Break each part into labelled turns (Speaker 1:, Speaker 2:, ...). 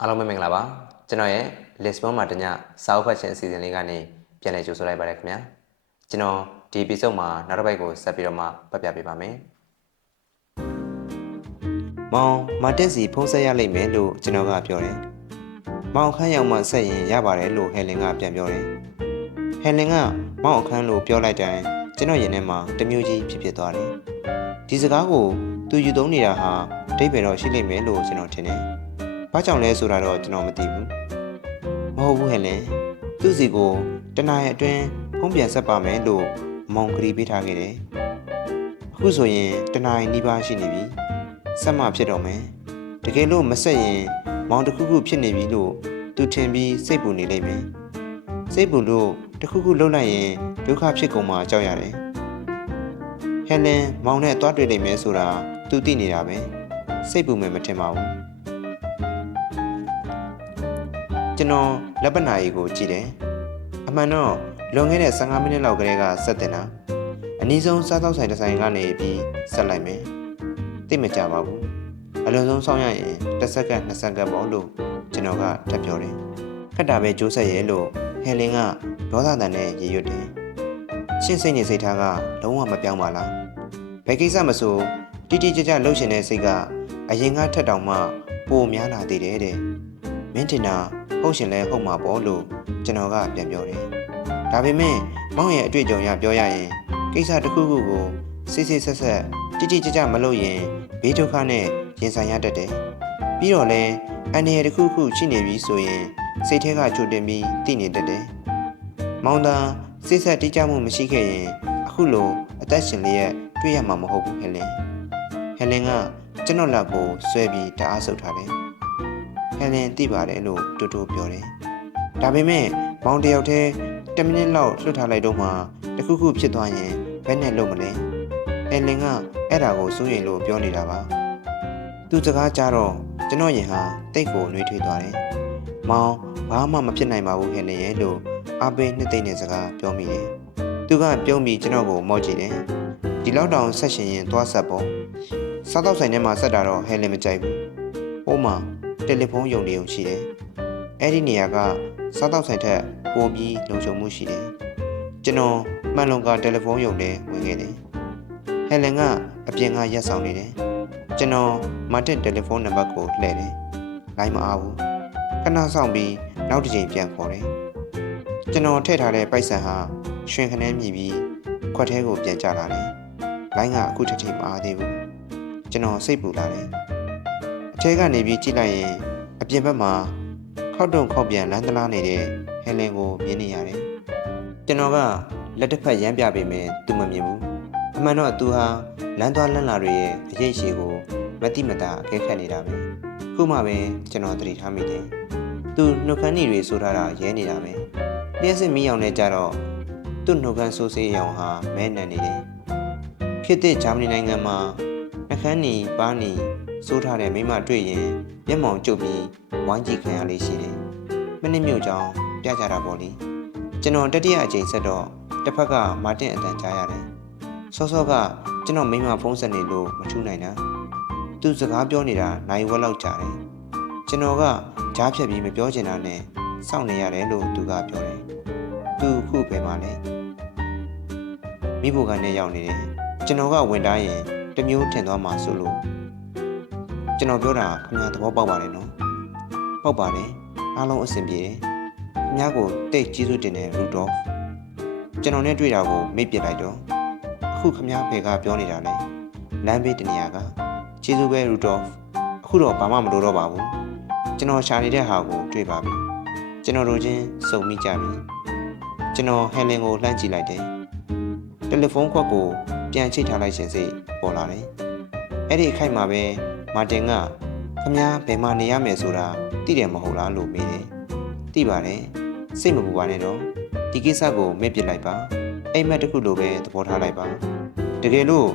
Speaker 1: အားလုံးပဲမင်္ဂလာပါကျွန်တော်ရဲ့ Lisbon မှာတညစာအုပ်ဖတ်ခြင်းအစီအစဉ်လေးကနေပြန်လည်ကြိုဆိုလိုက်ပါရခင်ဗျာကျွန်တော်ဒီ episode မှာနောက်တစ်ပိုက်ကိုဆက်ပြီးတော့မှဖတ်ပြပေးပါမယ်မောင်မတက်စီဖုံးဆက်ရလိမ့်မယ်လို့ကျွန်တော်ကပြောတယ်မောင်ခန်းရောက်မှဆက်ရင်ရပါတယ်လို့ဟယ်လင်ကပြန်ပြောတယ်ဟယ်လင်ကမောင်အခန်းလို့ပြောလိုက်တိုင်းကျွန်တော်ရင်ထဲမှာတမျိုးကြီးဖြစ်ဖြစ်သွားတယ်ဒီစကားကိုသူယူသုံးနေတာဟာအတိတ်ပဲတော့ရှိလိမ့်မယ်လို့ကျွန်တော်ထင်တယ်။ ဘာကြောင့်လဲဆိုတာတော့ကျွန်တော်မသိဘူး။မဟုတ်ဘူးဟဲ့လေ။သူ့စီကိုတနင်္လာအတွင်းဖုံးပြန်ဆက်ပါမယ်လို့မောင်ကလေးပေးထားခဲ့တယ်။အခုဆိုရင်တနင်္လာနီးပါးရှိနေပြီ။ဆက်မှဖြစ်တော့မယ်။တကယ်လို့မဆက်ရင်မောင်တစ်ခုခုဖြစ်နေပြီလို့သူထင်ပြီးစိတ်ပူနေလိမ့်မယ်။စိတ်ပူလို့တစ်ခုခုလှုပ်လိုက်ရင်ဒုက္ခဖြစ်ကုန်မှာကြောက်ရတယ်။ဟယ်လင်မောင်နဲ့တွားတွေ့လိမ့်မယ်ဆိုတာသူသိနေတာပဲ။စိတ်ပူမယ်မထင်ပါဘူး။ ကျွန်တော်လက်ပနာရီကိုကြည့်တယ်။အမှန်တော့လွန်ခဲ့တဲ့15မိနစ်လောက်ကလေးကဆက်တင်တာ။အနည်းဆုံးစားသောက်ဆိုင်တစ်ဆိုင်ကနေပြီးဆက်လိုက်မယ်။သိမကြပါဘူး။အလွန်ဆုံးစောင့်ရရင်တစ်စက္ကန့်နှစ်စက္ကန့်ပေါ့လို့ကျွန်တော်ကထပ်ပြောတယ်။ခက်တာပဲကြိုးဆက်ရဲလို့ဟယ်လင်ကဒေါသတန်နဲ့ရေရွတ်တယ်။ရှင်းစိတ်နေစိတ်ထားကလုံးဝမပြောင်းပါလား။ဘယ်ကိစ္စမဆိုတိတိကျကျလှုပ်ရှင်တဲ့စိတ်ကအရင်ကထက်တောင်မှပိုများလာသေးတယ်တဲ့။မင်းတင်တာ ဟုတ်ရှင်လဲဟုတ်မှာပေါ့လို့ကျွန်တော်ကပြန်ပြောတယ်။ဒါပေမဲ့မောင်ရဲ့အတွေ့အကြုံရပြောရရင်ကိစ္စတစ်ခုခုကိုစိတ်စိတ်ဆက်ဆက်တိတိကျကျမလုပ်ရင်ဘေးဒုက္ခနဲ့ရင်ဆိုင်ရတတ်တယ်။ပြီးတော့လဲအန္တရာယ်တစ်ခုခုရှိနေပြီဆိုရင်စိတ်ထဲကကြိုတင်ပြီးသိနေတတ်တယ်။မောင်သာစိတ်ဆက်တိကျမှုမရှိခဲ့ရင်အခုလိုအသက်ရှင်လျက်တွေ့ရမှာမဟုတ်ဘူးဟဲ့လေ။ဟယ်လင်ကကျွန်တော်လက်ကိုဆွဲပြီးတအားဆုပ်ထားတယ်။ ဟယ်လင်သိပါတယ်လို့တူတူပြောတယ်။ဒါပေမဲ့မောင်တယောက်တည်း10မိနစ်လောက်လွတ်ထားလိုက်တော့မှတခုခုဖြစ်သွားရင်ဘယ်နဲ့လုပ်မလဲ။ဟယ်လင်ကအဲ့ဒါကိုစိုးရိမ်လို့ပြောနေတာပါ။သူစကားကြားတော့ကျွန်တော်ရင်ဟာတိတ်ကိုနှွေးထွေးသွားတယ်။မောင်ဘာမှမဖြစ်နိုင်ပါဘူးဟယ်လင်ရဲ့လို့အပေးနှစ်သိမ့်တဲ့စကားပြောမိတယ်။သူကပြုံးပြီးကျွန်တော်ကိုမော့ကြည့်တယ်။ဒီလောက်တောင်ဆက်ရှင်ရင်သွားဆက်ပေါ့။စားတော့ဆိုင်ထဲမှာဆက်တာတော့ဟဲလင်မကြိုက်ဘူး။ဟိုးမှာ တယ်လီဖုန်းယုံနေုံရှိတယ်။အဲ့ဒီနေရာကစားတော့ဆိုင်ထက်ပိုပြီးလုံခြုံမှုရှိတယ်။ကျွန်တော်မှန်လုံကတယ်လီဖုန်းယုံနဲ့ဝင်ခဲ့တယ်။ဟဲလင်ကအပြင်ကရက်ဆောင်နေတယ်။ကျွန်တော်မတ်တက်တယ်လီဖုန်းနံပါတ်ကိုလှည့်တယ်။လိုင်းမအားဘူး။ခဏဆောင်ပြီးနောက်တစ်ချိန်ပြန်ခေါ်တယ်။ကျွန်တော်ထည့်ထားတဲ့ပိုက်ဆံဟာရွှင်ခနဲမြည်ပြီးခွက်ထဲကိုပြန်ကျလာတယ်။လိုင်းကအခုတစ်ချိန်မအားသေးဘူး။ကျွန်တော်စိတ်ပူလာတယ်။အ ထဲကနေပြီးကြည့်လိုက်ရင်အပြင်ဘက်မှာခောက်တုံခောက်ပြန်လမ်းတလားနေတဲ့ဟဲလင်ကိုမြင်နေရတယ်။ကျွန်တော်ကလက်တစ်ဖက်ရမ်းပြပေးမယ်သူမမြင်ဘူး။အမှန်တော့သူဟာလမ်းသွားလမ်းလာတွေရဲ့အရေးရှိကိုမတိမတာအကဲခတ်နေတာပဲ။ခုမှပဲကျွန်တော်သတိထားမိတယ်။သူနှုတ်ခမ်းနေတွေဆိုထားတာရဲနေတာပဲ။လျှက်စစ်မီးအောင်နဲ့ကြတော့သူ့နှုတ်ခမ်းဆိုးစေးရောင်ဟာမဲနံနေတယ်။ဖြစ်တဲ့ဂျာမနီနိုင်ငံမှာနှခမ်းနီပါးနီ စိုးထားတဲ့မိမတွေ့ရင်မျက်မှောင်ကျုပ်ပြီးဝိုင်းကြည့်ခံရလေးရှိတယ်။မနစ်မြို့ကြောင်ပြကြတာပေါ့လေ။ကျွန်တော်တတိယအကြိမ်ဆက်တော့တစ်ဖက်ကမာတင်အတန်ကြားရတယ်။စောစောကကျွန်တော်မိမဖုန်းဆက်နေလို့မထူးနိုင်တာ။သူစကားပြောနေတာနိုင်ဝက်လောက်ကြာတယ်။ကျွန်တော်ကကြားဖြတ်ပြီးမပြောချင်တာနဲ့စောင့်နေရတယ်လို့သူကပြောတယ်။သူခုပဲမှလဲ။မိဖို့ကနေရောက်နေတယ်။ကျွန်တော်ကဝင်တိုင်းရင်တစ်မျိုးထင်သွားမှာဆိုလို့ ကျွန်တော်ပြောတာခင်ဗျာသဘောပေါက်ပါတယ်နော်။ပေါက်ပါတယ်။အားလုံးအဆင်ပြေတယ်။ခင်ဗျားကိုတိတ်ကျေးဇူးတင်တယ်ရူဒေါ့ဖ်။ကျွန်တော်နဲ့တွေ့တာကိုမိတ်ပစ်လိုက်တော့အခုခင်ဗျားဖေကပြောနေတာလေ။လမ်းဘေးတနေရာကကျေးဇူးပဲရူဒေါ့ဖ်။အခုတော့ဘာမှမလိုတော့ပါဘူး။ကျွန်တော်ရှာနေတဲ့ဟာကိုတွေ့ပါပြီ။ကျွန်တော်တို့ချင်းစုံမိကြပြီ။ကျွန်တော်ဟယ်လင်ကိုလှမ်းကြည့်လိုက်တယ်။တယ်လီဖုန်းခွက်ကိုပြန်ချိတ်ထားလိုက်ရှင်စိတ်ပေါ်လာတယ်။အဲ့ဒီအခိုက်မှာပဲ မာတင်ကခမားဘယ်မှာနေရမယ်ဆိုတာသိတယ်မဟုတ်လားလို့မေးတယ်။သိပါတယ်။စိတ်မပူပါနဲ့တော့ဒီကိစ္စကိုမေ့ပစ်လိုက်ပါ။အိမ်မက်တစ်ခုလိုပဲသဘောထားလိုက်ပါ။တကယ်လို့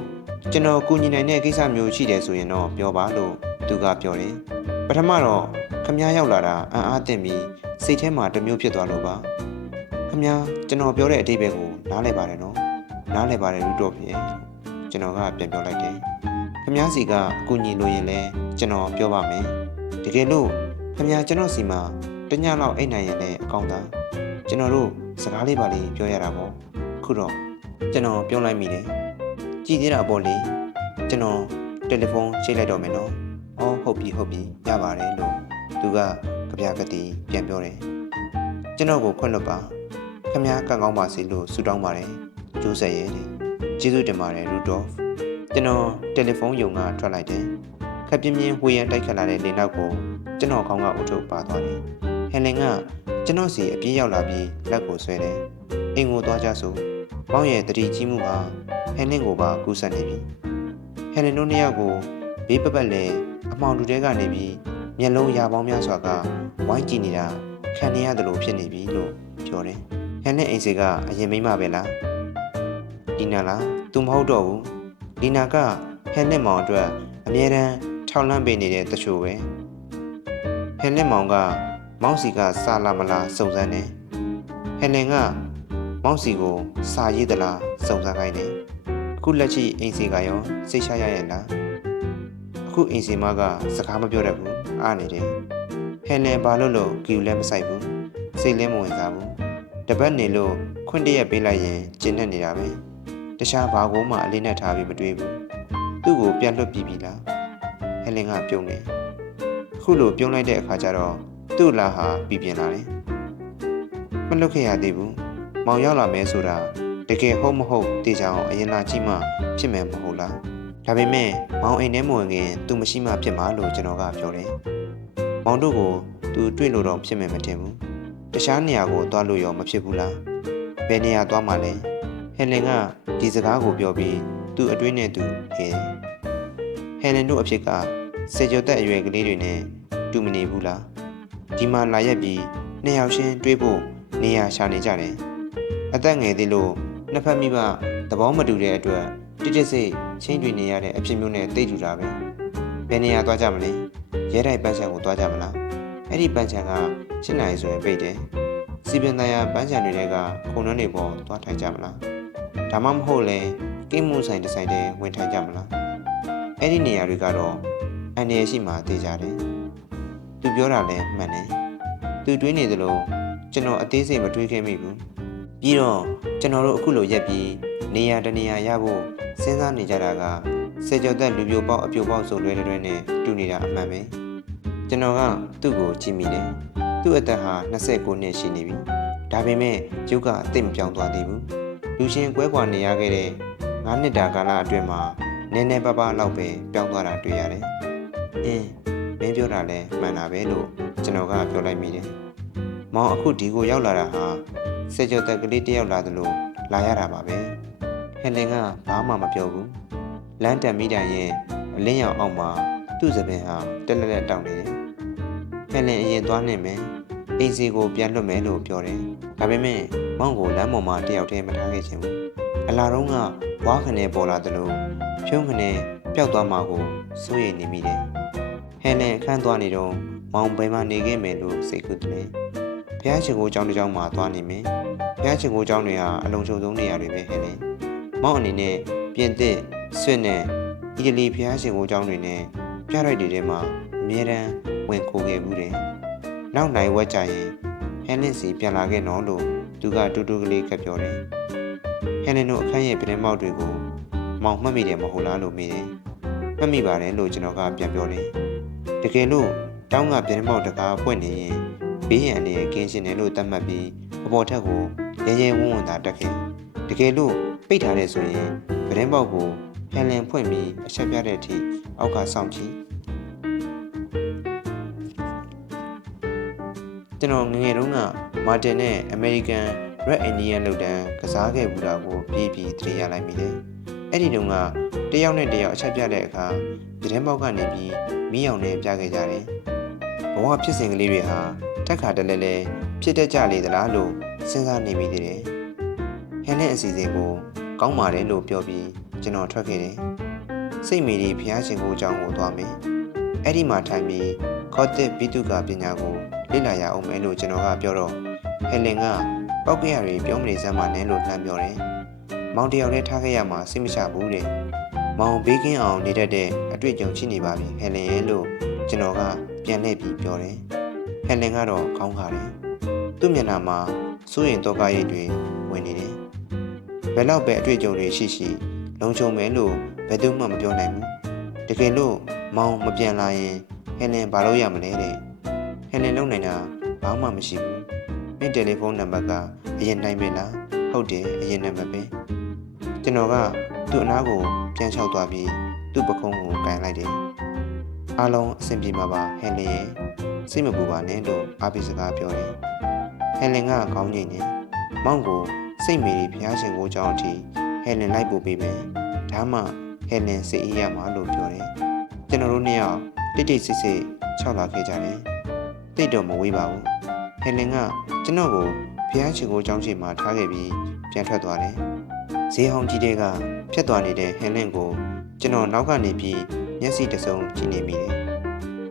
Speaker 1: ကျွန်တော်ကူညီနိုင်တဲ့ကိစ္စမျိုးရှိတယ်ဆိုရင်တော့ပြောပါလို့သူကပြောတယ်။ပထမတော့ခမားရောက်လာတာအံ့အားသင့်ပြီးစိတ်ထဲမှာတစ်မျိုးဖြစ်သွားလို့ပါ။ခမားကျွန်တော်ပြောတဲ့အတိတ်ပဲကိုနားလည်ပါတယ်နော်။နားလည်ပါတယ်လူတော့ဖြစ်ကျွန်တော်ကပြန်ပြောလိုက်တယ်။ ခမားစီကအကူညီလိုရင်လဲကျွန်တော်ပြောပါမယ်။တကယ်လို့ခင်ဗျာကျွန်တော်စီမှာတညလောက်အိတ်နိုင်ရင်လည်းအကောင်းသားကျွန်တော်တို့စကားလေးပါလေးပြောရတာပေါ့ခုတော့ကျွန်တော်ပြောလိုက်မိတယ်ကြည်သေးတာပေါ့လေကျွန်တော်တယ်လီဖုန်းချိတ်လိုက်တော့မယ်နော်အော်ဟုတ်ပြီဟုတ်ပြီရပါတယ်လို့သူကကြပြကတိပြန်ပြောတယ်ကျွန်တော်ကိုခွင့်လွတ်ပါခင်ဗျာကံကောင်းပါစေလို့ဆုတောင်းပါတယ်ကျိုးဆက်ရဲ့တဲ့ကျေးဇူးတင်ပါတယ်ရူဒေါ့ဖ် ကျွန်တော်တယ်လီဖုန်းယုံကထွက်လိုက်တယ်ခက်ပြင်းပြင်းဝေးရန်တိုက်ခတ်လာတဲ့လေနောက်ကိုကျွန်တော်ခေါင်းကအုပ်ထုတ်ပါသွားတယ်။ဟယ်လင်ကကျွန်တော်စီအပြေးရောက်လာပြီးလက်ကိုဆွဲတယ်။အိမ်ကိုသွားကြဆို။ပေါင်းရဲ့တတိကြီးမှုဟာဟယ်လင်ကိုပါကူးဆက်နေပြီ။ဟယ်လင်တို့နှစ်ယောက်ကိုဘေးပပတ်လဲအမောင်တူတဲကနေပြီးမျက်လုံးရာပေါင်းများစွာကဝိုင်းကြည့်နေတာခံနေရတယ်လို့ဖြစ်နေပြီလို့ပြောတယ်။ဟယ်လင်အိမ်စီကအရင်မိမပဲလား။ဒီနာလား။ तू မဟုတ်တော့ဘူး။ ဒီနာကဟယ်လင်မောင်အတွက်အမြဲတမ်းထောက်လန့်ပေးနေတဲ့တချို့ပဲ။ဟဲလင်မောင်ကမောင်စီကစာလာမလားစုံစမ်းတယ်။ဟဲလင်ကမောင်စီကိုစာရေးသလားစုံစမ်းခိုင်းတယ်။အခုလက်ရှိအိမ်စီကရောစိတ်ချရရဲ့လား။အခုအိမ်စီမကစကားမပြောတတ်ဘူးအားနေတယ်။ဟဲလင်ဘာလို့လို့ကီယူလည်းမဆိုင်ဘူး။စိတ်လည်းမဝင်စားဘူး။တပတ်နေလို့ခွင့်တရက်ပေးလိုက်ရင်ကျဉ်နဲ့နေတာပဲ။ တခြားဘာကိုမှအလေးနဲ့ထားပြီးမတွေးဘူး။သူ့ကိုပြန်လွတ်ပြီးပြီလား။ဟဲလင်ကပြုံးတယ်။ခုလိုပြုံးလိုက်တဲ့အခါကျတော့သူ့လာဟာပြပြင်းလာတယ်။မလွတ်ခဲ့ရသေးဘူး။မောင်ရောက်လာမဲဆိုတာတကယ်ဟုတ်မဟုတ်တေချာအောင်အရင်လာကြည့်မှဖြစ်မယ်မဟုတ်လား။ဒါပေမဲ့မောင်အိမ်ထဲမဝင်ခင်သူမရှိမှဖြစ်မှာလို့ကျွန်တော်ကပြောတယ်။မောင်တို့ကိုသူတွေ့လို့တော့ဖြစ်မယ်မထင်ဘူး။တခြားနေရာကိုသွားလို့ရောမဖြစ်ဘူးလား။ဘယ်နေရာသွားမှလဲ။ ဟယ်လင်ကဒီစကားကိုပြောပြီးသူ့အတွင်းနဲ့သူဟဲဟယ်လင်တို့အဖြစ်ကစေကျော်သက်အရွယ်ကလေးတွေနဲ့တူမနေဘူးလားဒီမှာလာရက်ပြီးနှစ်ယောက်ချင်းတွေးဖို့နေရာရှာနေကြတယ်အသက်ငယ်သေးလို့နှစ်ဖက်မိဘသဘောမတူတဲ့အတွက်တိတိစိတ်ချင်းတွေနေရတဲ့အဖြစ်မျိုးနဲ့တိတ်တူတာပဲဘယ်နေရာသွားကြမလဲရဲတိုက်ပန်းချံကိုသွားကြမလားအဲ့ဒီပန်းချံကရှင်းနိုင်ဆိုရင်ပိတ်တယ်စီပင်သားရပန်းချံတွေတဲကခုံနှန်းတွေပေါ်သွားထိုင်ကြမလား ဒါမှမဟုတ်လဲကိမှုဆိုင်တစ်ဆိုင်တည်းဝင်ထိုင်ကြမလားအဲ့ဒီနေရာတွေကတော့အန်ရရှိမှသိကြတယ်သူပြောတာလည်းမှန်တယ်သူတွေးနေသလိုကျွန်တော်အသေးစိတ်မတွေးခဲ့မိဘူးပြီးတော့ကျွန်တော်တို့အခုလိုရက်ပြီးနေရာတနေရာရဖို့စဉ်းစားနေကြတာကစေကြောသက်လူပြိုပေါက်အပြိုပေါက်ဆိုလွဲလွဲနဲ့တူနေတာအမှန်ပဲကျွန်တော်ကသူ့ကိုကြည့်မိတယ်သူ့အသက်ဟာ29နှစ်ရှိနေပြီဒါပေမဲ့ရုပ်ကအသိမပြောင်းသွားသေးဘူး လူချင်းကွဲကွာနေရခဲ့တဲ့9နှစ်တာကာလအတွင်းမှာနည်းနည်းပါးပါးလောက်ပဲပြောင်းသွားတာတွေ့ရတယ်အင်းမင်းပြောတာလည်းမှန်တာပဲလို့ကျွန်တော်ကပြောလိုက်မိတယ်။မောင်အခုဒီကိုရောက်လာတာဟာစေကျော်တက်ကလေးတယောက်လာသလိုလာရတာပါပဲ။ဟယ်လင်ကဘာမှမပြောဘူး။လမ်းတက်မိတိုင်ရဲ့အလင်းရောင်အောက်မှာသူ့စပင်ဟာတက်လက်လက်တောက်နေတယ်။ဟယ်လင်အရင်သွားနေမယ်။ အိမ်စီကိုပြန်လွတ်မယ်လို့ပြောတယ်။ဒါပေမဲ့မောင်ကိုလမ်းပေါ်မှာတယောက်တည်းမထားခဲ့ချင်ဘူး။အလာတော့ကဝါခနဲ့ပေါ်လာသလိုဖြုံးခနဲ့ပျောက်သွားမှာကိုစိုးရိမ်နေမိတယ်။ဟဲနဲ့ခန်းသွားနေတော့မောင်ဘယ်မှာနေခဲ့မယ်လို့စိတ်ကူးတယ်။ဘုရားရှင်ကိုကျောင်းတစ်ကျောင်းမှာသွားနေမယ်။ဘုရားရှင်ကိုကျောင်းတွေဟာအလုံးစုံဆုံးနေရာတွေပဲဟဲနဲ့။မောင်အနေနဲ့ပြင်သစ်ဆွစ်နဲ့အီတလီဘုရားရှင်ကိုကျောင်းတွေနဲ့ပြရိုက်တွေထဲမှာအမြဲတမ်းဝင်ခိုခဲ့မှုတယ်။ နောက်နိုင်ဝက်ကြရင်ဟဲလင်းစီပြန်လာခဲ့နော်လို့သူကတူတူကလေးကပြောတယ်။ဟဲလင်းတို့အခန်းရဲ့ပြတင်းပေါက်တွေကိုမောင်မှတ်မိတယ်မဟုတ်လားလို့မေးတယ်။မှတ်မိပါတယ်လို့ကျွန်တော်ကပြန်ပြောတယ်။တကယ်လို့တောင်းကပြင်းမောက်တကားပွင့်နေရင်ဘေးရန်အနေနဲ့ကင်းရှင်းတယ်လို့သတ်မှတ်ပြီးအပေါ်ထက်ကိုရဲရဲဝံ့ဝံ့သာတက်ခဲ့တကယ်လို့ပိတ်ထားတယ်ဆိုရင်ပြင်းပေါက်ကိုဟန်လင်ဖွင့်ပြီးအချက်ပြတဲ့အထိအောက်ကစောင့်ကြည့် ကျွန်တော်ငယ်ငယ်တုန်းကမာတင်နဲ့အမေရိကန် Red Indian လုပ်တန်းကစားခဲ့ဘူးတာကိုပြေးပြီးသတိရလိုက်မိတယ်အဲ့ဒီတုန်းကတယောက်နဲ့တယောက်အချက်ပြတဲ့အခါပြင်းပေါက်ကနေပြီးမီးအောင်နဲ့ပြခဲ့ကြတယ်။ဘဝဖြစ်စဉ်ကလေးတွေဟာတက်ခါတလဲလဲဖြစ်တတ်ကြလေသလားလို့စဉ်းစားနေမိသေးတယ်။ဟန်နဲ့အစီအစဉ်ကိုကောင်းပါတယ်လို့ပြောပြီးကျွန်တော်ထွက်ခဲ့တယ်။စိတ်မီဒီဖျားရှင်ကိုအကြောင်းကိုသွားမယ်။အဲ့ဒီမှာထိုင်ပြီးခေါ်တစ်ဘိတုကပညာကို လေ့လာရအောင်မယ်လို့ကျွန်တော်ကပြောတော့ဟယ်လင်ကပောက်ကရတွေပြောမနေစမ်းပါနဲ့လို့လှမ်းပြောတယ်။မောင်တယောက်လေးထားခဲ့ရမှာစိတ်မချဘူးတဲ့။မောင်ဘေးကင်းအောင်နေတတ်တဲ့အတွေ့အကြုံရှိနေပါပြီဟယ်လင်ရဲ့လို့ကျွန်တော်ကပြန်လှည့်ပြီးပြောတယ်ဟယ်လင်ကတော့ခေါင်းခါတယ်သူ့မျက်နှာမှာစိုးရင်တော့ကရိတ်တွေဝင်နေတယ်ဘယ်တော့ပဲအတွေ့အကြုံတွေရှိရှိလုံခြုံမယ်လို့ဘယ်သူမှမပြောနိုင်ဘူးတကယ်လို့မောင်မပြန်လာရင်ဟယ်လင်ဘာလို့ရမလဲတဲ့ ဟယ်လင်လုံနိုင်တာဘာမှမရှိဘူးမင်းတယ်လီဖုန်းနံပါတ်ကအရင်နိုင်ပြီလားဟုတ်တယ်အရင်နံပါတ်ပဲကျွန်တော်ကသူ့အနားကိုပြန်လျှောက်သွားပြီးသူ့ပခုံးကိုကန်လိုက်တယ်အားလုံးအဆင်ပြေမှာပါဟယ်လင်ရဲ့စိတ်မပူပါနဲ့လို့အားပေးစကားပြောတယ်ဟယ်လင်ကခေါင်းငိမ့်နေမောင်ကိုစိတ်မေရီဖျားရှင်ကိုကြောင်းအထိဟယ်လင်လိုက်ပို့ပေးမယ်ဒါမှဟယ်လင်စိတ်အေးရမှာလို့ပြောတယ်ကျွန်တော်တို့နှစ်ယောက်တိတ်တိတ်ဆိတ်ဆိတ်ခြောက်လာခဲ့ကြတယ် တိတ်တော့မဝေးပါဘူးဟယ်လင်ကကျွန်တော်ကိုဖျားရှင်ကိုကြောင်းချိန်မှာထားခဲ့ပြီးပြန်ထွက်သွားတယ်ဈေးဟောင်းကြီးတဲ့ကဖြတ်သွားနေတဲ့ဟယ်လင်ကိုကျွန်တော်နောက်ကနေပြီးမျက်စိတစ်စုံကြည့်နေမိတယ်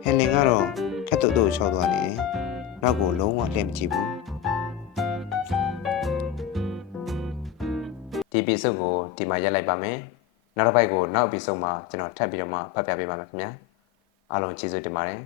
Speaker 1: ဟယ်လင်ကတော့ခက်တုတ်တုတ်ခြောက်သွားနေတယ်နောက်ကိုလုံးဝလှည့်မကြည့်ဘူးဒီ episode ကိုဒီမှာရက်လိုက်ပါမယ်နောက်တစ်ပိုက်ကိုနောက် episode မှာကျွန်တော်ထပ်ပြီးတော့မှဖတ်ပြပေးပါမယ်ခင်ဗျာအားလုံးကျေးဇူးတင်ပါတယ်